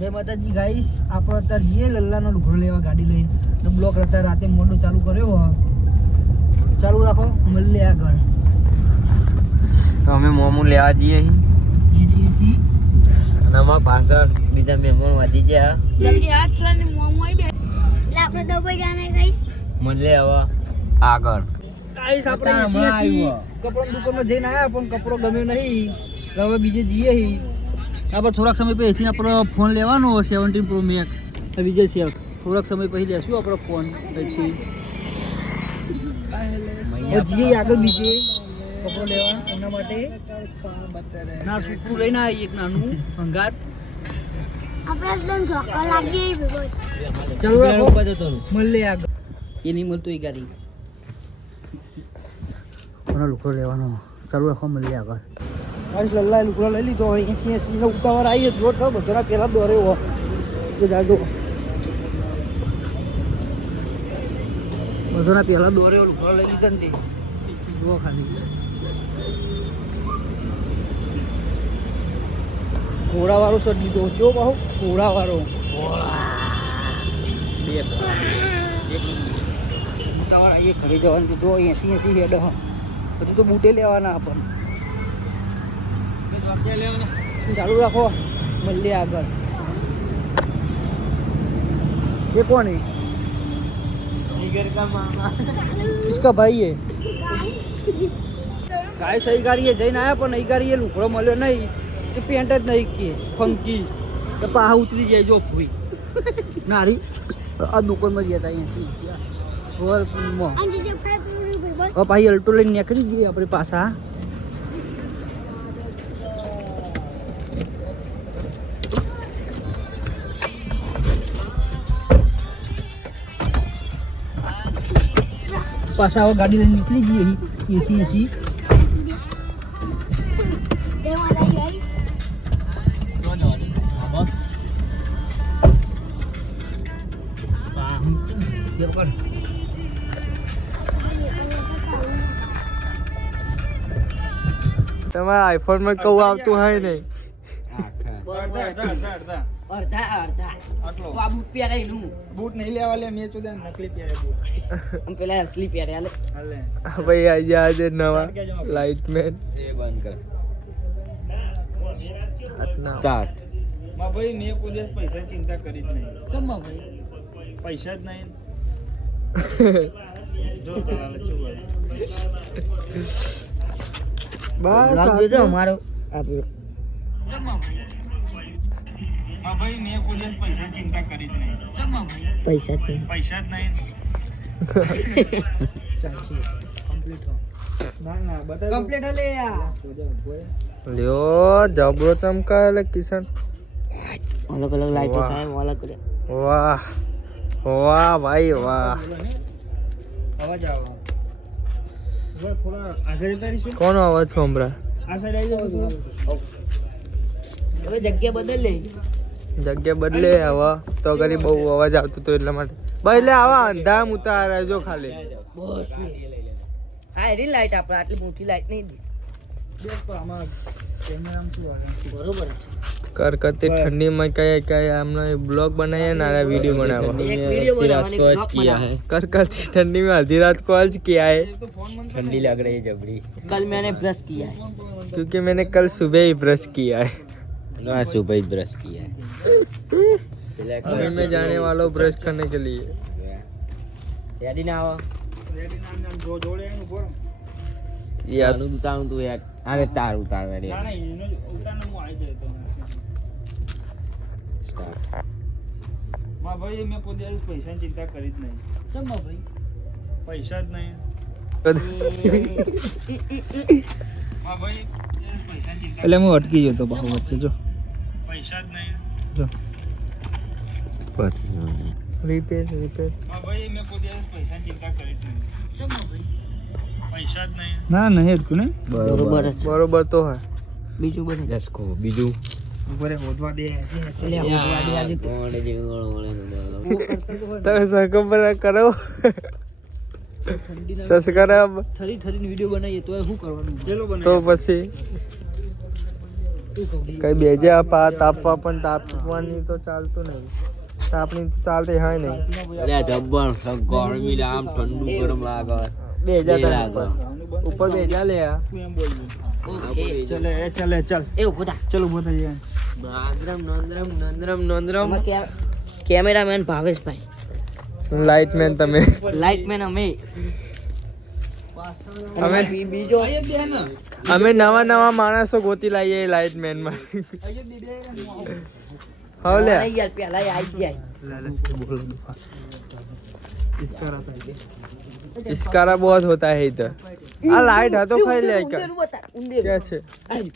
જય માતાજી ગાઈસ, આપણે અત્યારે જઈએ લલ્લાનો લુગડો લેવા ગાડી લઈને. બ્લોક અત્યારે રાતે મોડો ચાલુ કર્યો. ચાલુ રાખો, મળીએ આગળ. તો અમે મોમું લેવા જઈએ એસી અને અમારા પાછળ બીજા મહેમાન વધી ગયા. જલ્દી 8 વાગે મોમો આવી બે એટલે આપણે દુબઈ જાણે ગાઈસ. મળીએ હવે આગળ. ગાઈસ આપણે એસી કપડાની દુકાનમાં જઈને આવ્યા પણ કપડો ગમ્યો નહીં. હવે બીજે જઈએ આપણે થોડાક સમય પછી એસી આપણો ફોન લેવાનો 17 Pro Max વિજય સેલ. થોડાક સમય પછી લેશું આપણો ફોન અહીંથી. જઈએ આગળ બીજે કપડો લેવા એના માટે ના છોકરું લઈને આવી એક નાનું અંગાત. આપણે એકદમ ઝોકા લાગી ભાઈ. ચાલો રાખો, મળીએ આગળ. એ નહીં મળતું એ ગાડી કોનો લુકડો લેવાનો. ચાલુ રાખો, મળીએ આગળ. ગાઈસ લલ્લાએ લુકડો લઈ લીધો. 80 નો ઉતાવળ આવી દોડ કરો બધાના પહેલા દોરે હો તો જાગો બધાના પહેલા દોરે લુકડો લઈ લીધા ને જુઓ ખાલી. ઘોડાવાળો શર્ટ લીધો જો બાહુ ઘોડાવાળો ઉતાવળ આવીએ ઘરે જવાનું તો જો 80 હેડ બધું તો બૂટે લેવાના આપણને. ચાલુ રાખો, મળીએ આગળ. ये कौन है? जिगर का मामा. इसका भाई है. गाय सही गाड़ी है जैन आया પણ નહીં ગાડી એ લુકડો મળ્યો નહીં. એ પેન્ટ જ નહીં કે ફંકી તો પાહા ઉતરી જાય જો ભૂઈ નારી આ દુકાનમાં ગયા હતા અહીંયાથી ઓર મો ઓ ભાઈ અલ્ટો લઈને નીકળી ગઈ આપણે પાછા. પાછા હવે ગાડી લઈને નીકળી ગઈ એસી. તમારા આઈફોન માં કહું આવતું હોય નહીં. બૂટ નહીં લેવા લે મેં તો નકલી પહેરે બૂટ પેલા અસલી પહેરે હાલે. ભાઈ આજે નવા લાઇટમેન એ બંધ કર. સ્ટાર્ટ. માં ભાઈ મેં કોઈ દિવસ પૈસા ચિંતા કરી જ નહીં. જમવા ભાઈ પૈસા જ નહીં. જો તલાલે ચુવા બસ અમારો આપ્યો જમવા ભાઈ. માં ભાઈ મેં કોઈ દિવસ પૈસા ચિંતા કરી જ નહીં. જમવા ભાઈ પૈસા જ નહીં. પૈસા જ નહીં. ચાલશે કમ્પ્લીટ હો. ના ના બધા કમ્પ્લીટ હલે યાર. લ્યો જબરો ચમકાયેલો કિશન. અલગ અલગ લાઈટો થાય અલગ કરે. વાહ વાહ ભાઈ વાહ. અવાજ આવો. થોડા આગળ જતા કોનો અવાજ સાંભળા? આ સાઈડ આવી જશો થોડું. હવે જગ્યા બદલ લે. જગ્યા બદલે હવે તો કરી બહુ અવાજ આવતો હતો એટલા માટે. ભાઈ એટલે આવા અંધારામાં ઉતારે જો ખાલી. બસ હા એની લાઈટ આપણે આટલી મોટી લાઈટ નહીં દી. આમાં કેમેરામાં શું આવે બરોબર છે. કરકતી ઠંડીમાં કયા કયા આમને બ્લોગ બનાવીએ ને આ વિડીયો બનાવો. એક વિડિયો બનાવવાની બ્લોગ બનાવો. करकती ठंडी में आधी रात को आज किया है ठंडी लग रही है जबरी. कल मैंने ब्रश किया है. क्योंकि मैंने कल सुबह ही ब्रश किया है. ना सुबह ही ब्रश किया है. अभी मैं जाने वाला हूँ ब्रश करने के लिए. रेडी ना हो. રેડી નામ જો જોડે એનું બોર यस उतारूं तू यार. अरे तार उतार मेरे. ના ના એનો ઉતારનો હું આવી જાય તો स्टार्ट. માં ભાઈ મેં કોઈ દિવસ પૈસાની ચિંતા કરી જ નહીં. જમવા ભાઈ પૈસા જ નહીં. માં ભાઈ દિવસ પૈસાની ચિંતા એટલે હું અટકી ગયો તો બહુ વચ્ચે જો પૈસા જ નહીં. જો रिपेयर માં ભાઈ મેં કોઈ દિવસ પૈસાની ચિંતા કરી જ નહીં. જમવા ભાઈ પૈસા જ નહીં. ના નહીં અટકું ને બરોબર છે. बरोबर तो है. બીજું બધું દસકો બીજું. ઉપર હોદવા દે એટલે હોદવા દે આજે તો. કોણે જેવું તમે સબસ્ક્રાઇબ કરો. સબસ્ક્રાઇબ થરી થરીને વિડિયો બનાવીએ તો શું કરવાનું ચલો તો પછી કઈ બેજા પા તાપવા પણ તાપવાની તો ચાલતું નહીં. તાપની તો ચાલતી હોય નહીં. અરે જબ્બર ગરમી આમ ઠંડુ ગરમ લાગે. બેજા બે તાર ઉપર બેજા લે આ. ઓકે ચલે એ ચલે ચલ એ ઉભો થા ચલ ઉભો થઈ જાય. નંદરમ કેમેરામેન ભાવેશભાઈ, લાઇટમેન તમે. લાઇટમેન અમે અમે બીજો અમે નવા માણસો ગોતી લાવીએ લાઇટમેન માં. હા લે નહીં યાર પેલા આવી જાય. इसकारा बहुत होता है इधर. આ લાइट હતો ખાઈ લે ઉંદેરું બતા, ઉંદેરું. क्या છે આઈ.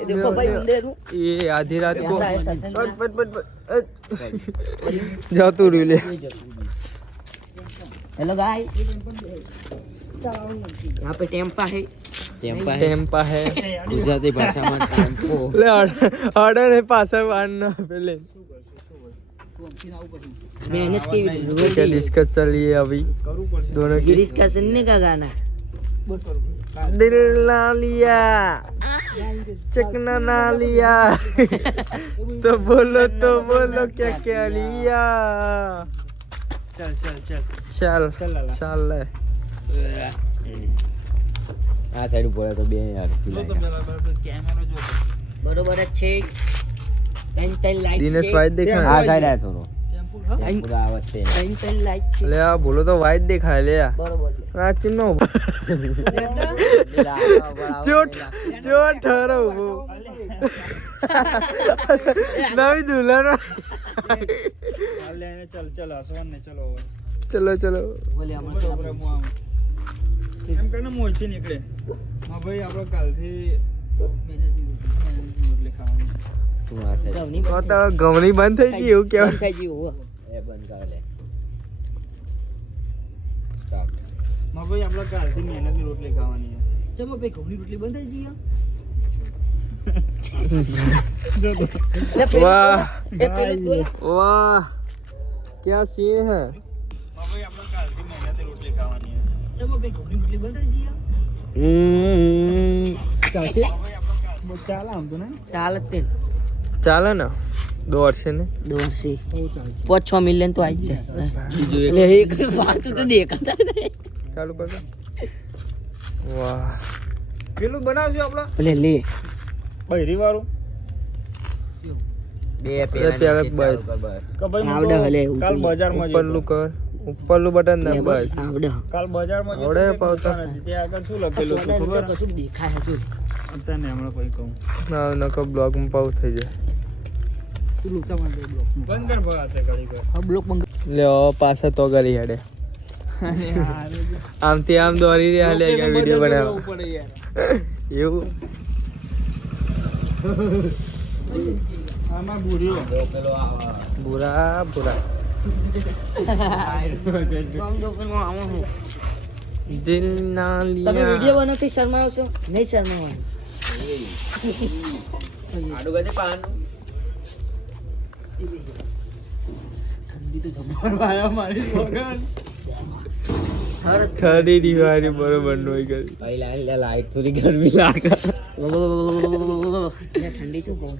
એ દેખો ભાઈ ઉંદેરું. ये आधी रात को ऐसा है ससन का। पट जा तू रे ले. हेलो गाइस, यहाँ पे टेम्पा है. टेम्पा है ગુજરાતી ભાષામાં ટેમ્પો. ले ऑर्डर है पासर वान पहले. मेहनत की क्या डिस्कस चलिए अभी दोनों की. गिरीश का सुनने का गाना. दिल ना लिया चकना ना लिया तो बोलो क्या क्या लिया. ચલ ચલ ચલ चल चल ले. આ સાઈડ ઉપર તો બે યાર જો તો પેલા બરાબર કેમેરો જો તો. बरोबर है छे. तन लाइट दिनेश वाइट देखा આ સાઈડ આ થોડો ટેમ્પો હા પૂરા આવત છે. तन लाइट छे. ले आ बोलो तो वाइट देखा है ले आ बरोबर है. रात नो चोट चोट ठहरो वो नवी दुल्हन હાલ એને ચલ ચલ હસવાન ને ચલો હવે. चलो चलो बोले हम બરોબર બરોબર હું આવું. એમ કરીને મોજથી નીકળે. હા ભાઈ આપણો કાલથી મહેનતની રોટલી ખાવાની. તું આ સાઈડ नहीं तो गमनी बंद થઈ ગઈ એવું કેવું. થઈ ગયું હો. એ બંધ કર લે. સ્ટાર્ટ. હા ભાઈ આપણે કાલથી મહેનતની રોટલી ખાવાની છે. ચમો ભાઈ ઘઉંની રોટલી બંધ થઈ ગઈ. वाह એ પેલું બોલો. वाह क्या सीन है. હા ભાઈ આપણે કાલથી મહેનતની રોટલી ખાવાની છે. ચમો ભાઈ ઘઉંની રોટલી બંધ થઈ ગઈ. ચાલશે? ચાલે આમ તો ને. ચાલત તે ચાલે ને 2 વર્ષ ને દોરસી બહુ ચાલશે. 5-6 મિલિયન તો આવી જ જાય. એટલે એક વાત તો દેખાતા નહીં. ચાલુ કર દો. વાહ પેલું બનાવજો આપણા એટલે લે બૈરી વાળું બે પેલા પેલા બસ. કે ભાઈ હું આવડે તો હલે એવું કાલ કીધું. બજારમાં ઉપરલું કર ઉપરલું બટન લે દબ બસ બસ. આવડે. કાલ બજારમાં આવડે પાવતા. ત્યાં આગળ શું લખેલું હતું ખબર હે? કશું દેખાય હજુ. અત્યારે હમણાં કોઈ કહું ના નકો બ્લોક માં પાઉ થઈ જાય. તું લૂંટા માર દે બ્લોક માં. બંધ કર ભાઈ હાથે ઘડી કર. હા બ્લોક બંધ. લે ઓ પાછા તો કરી હેડે આમથી આમ દોરી રહ્યા લે કે વિડિયો બનાવ પડે યાર. એવું આમાં બુરીઓ પેલો આ બુરા બુરા આમ જો પણ આમાં હું. દિલ ના તમે લિયા વિડિયો બનાવતી શરમાવશો નહીં શરમાવાનું. આડું ગજે પાન ઠંડી તો જબર વાયા મારી વગર. ઠરી દિવાળી બરોબર નોઈ કરી પહેલા લાઈટ થોડી ગરમી લાગે. ઠંડી શું કહું.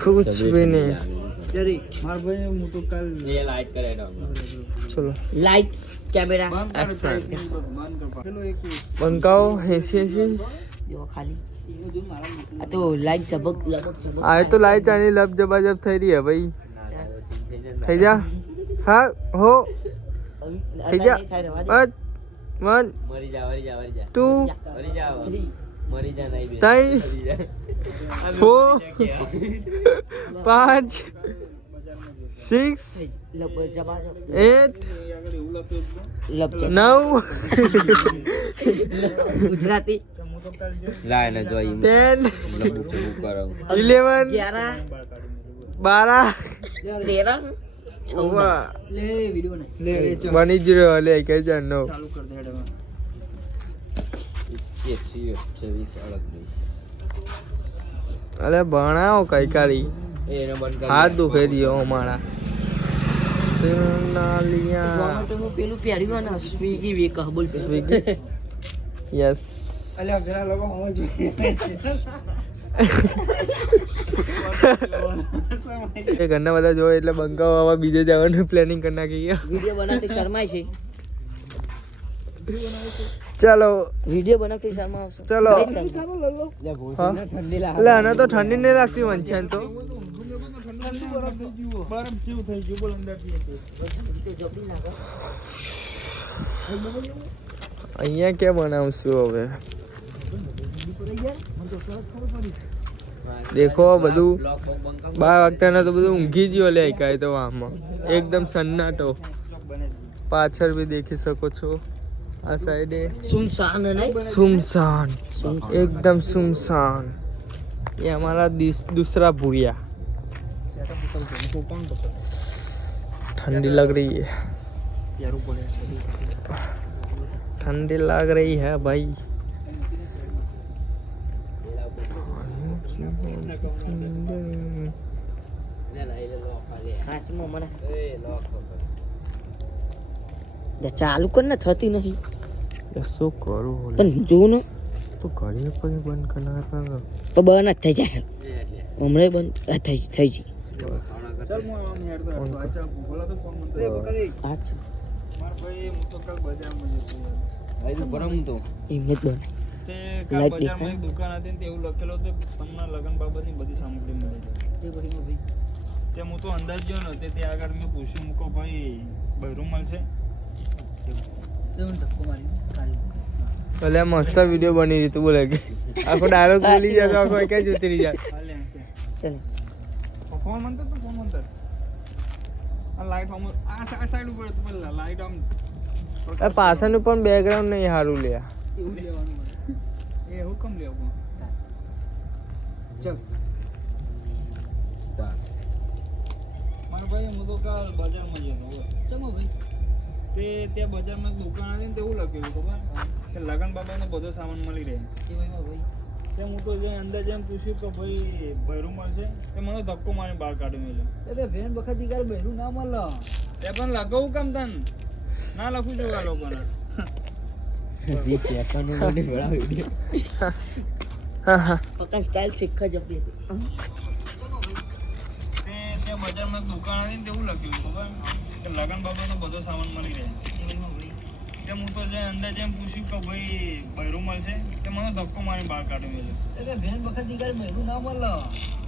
कुछ भी नहीं માર ભાઈ હું તો કાલ એ લાઈટ કરે તો चलो લાઈટ કેમેરા બંધ કર Action. બંધ કર પેલો એક બંકાઓ 80 જો ખાલી આ તો લાઈટ ઝબક ઝબક આ તો લાઈટ આની લબ જબાજબ થઈ રહી है भाई થઈ જા હા હો થઈ જા બટ 1 મરી જા 2 મરી જા મરી જા નહીં બે 3 4 5 6 લબ જબા 8 આગળ એવું લખ્યું હતું. લબ 9 ગુજરાતી હું તો કાલ જે લાય ને જોઈ 10 લબુ ચબુ કરો 11 11 12 13 વાહ લે વિડિયો ને લે એ ચાલ બની જ રહ્યો લે કે જાન નો ચાલુ કર દે હેડ હવે. 26 28 અલે ભણાવો કઈ કાલી એને બંધ કરી હાથ દુખે દિયો અમારા ના લિયા ઝોમેટો નું પેલું પહેર્યું ને સ્વીગી વે કહબુલ સ્વિગી યસ અલ્યા ઘણા લોકો હોવા જોઈએ એ ઘરના બધા જોવે એટલે બંકાઓ આવા બીજે જવાનું પ્લાનિંગ કરી નાખી વિડિયો બનાવતી શરમાય છે. ચાલો વિડિયો બનાવતી શરમાવ છો. ચલો. કઈ શરમ? હા એટલે આને તો ઠંડી નહીં લાગતી વંચાન તો બરફ જેવું થઈ ગયું બોલ અંદરથી અહીંયા ક્યાં બનાવશું હવે દેખો બધું 12 વાગતાના તો બધું ઊંઘી ગયો લે કાંઈ તો આમાં એકદમ સન્નાટો પાછળ બી દેખી શકો છો આ સાઈડે સુમસાન નહીં? सुमसान एकदम सुमसान ये हमारा दूसरा भूरिया ठंडी लग रही है ठंडी लग रही है भाई કાચમાં મને ચાલુ કર ને થતી નહીં ऐसो करो પણ જો ને तो घड़ी पर ही बंद करना था ना તો બંધ જ થઈ જાય હમણાં બંધ થઈ જાય. ચાલ હું આમ યાર તો અચ્છા બોલા તો ફોન મત અચ્છા માર ભાઈ હું તો કાલ બજારમાં જતો એમને જ બનાય તે કાલ Light બજારમાં એક દુકાન હતી ને તે એવું લખેલું હતું તમને લગન બાબતની બધી સામગ્રી મળી જાય તે હું તો અંદાજ ગયો ને તે ત્યાં આગળ મેં પૂછ્યું મૂકો ભાઈ બહેરું મળશે ધક્કો મારી ભલે મસ્ત વિડિયો બની રહી તું બોલે કે આખો ડાયલોગ બોલી જાય તો આખો એક જ ઉતરી જાય હાલે ચાલે ફોન મંતર તો ફોન મંતર આ લાઈટ આમ આ સાઈડ ઉપર તો પેલા લાઈટ આમ આ પાછળનું પણ બેકગ્રાઉન્ડ નહીં સારું લે એવું લેવાનું મને એ હુકમ લેવો ચાલ મારા ભાઈ હું તો કાલ બજારમાં જતો ચમો ભાઈ તે ત્યાં બજારમાં એક દુકાન હતી ને તેવું લખેલું ખબર કે લગન બાબાનો બધો સામાન મળી રહે એ ભાઈમાં ભાઈ તે હું તો જે અંદર જેમ પૂછ્યું કે ભાઈ બહેરું મળશે તે મને ધક્કો મારી બહાર કાઢી મેલ્યો એ બે ભેન વખત દીકાર બહેરું ના મળે તે પણ લગાવું કામ તન ના લખું છું આ લોકોને હા હા પકા સ્ટાઇલ શીખવા જતી હતી તે ત્યાં બજારમાં એક દુકાન હતી ને તેવું લખ્યું ખબર કે લગન બાબાનો બધો સામાન મળી રહે તે હું તો જે અંદર જેમ પૂછ્યું કે ભાઈ બહેરું મળશે તે મને ધક્કો મારી બહાર કાઢી મેલ્યો એ બે ભેન વખત દીકાર બહેરું ના મળે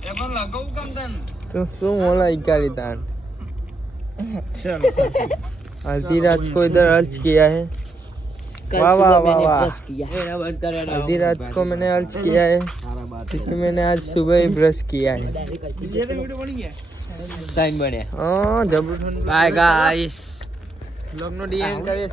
તે પણ લગાવું કામ તન તો શું મોલા इकारी तान आधी रात को इधर अर्ज किया है कल वाह, सुबह वाह, मैंने वाह। ब्रश किया आधी रात को मैंने अर्ज किया है क्योंकि मैंने आज सुबह ही ब्रश किया है ये तो वीडियो बनी गया हाँ जबरदस्त बाय गाइस लोग नो डीएन करे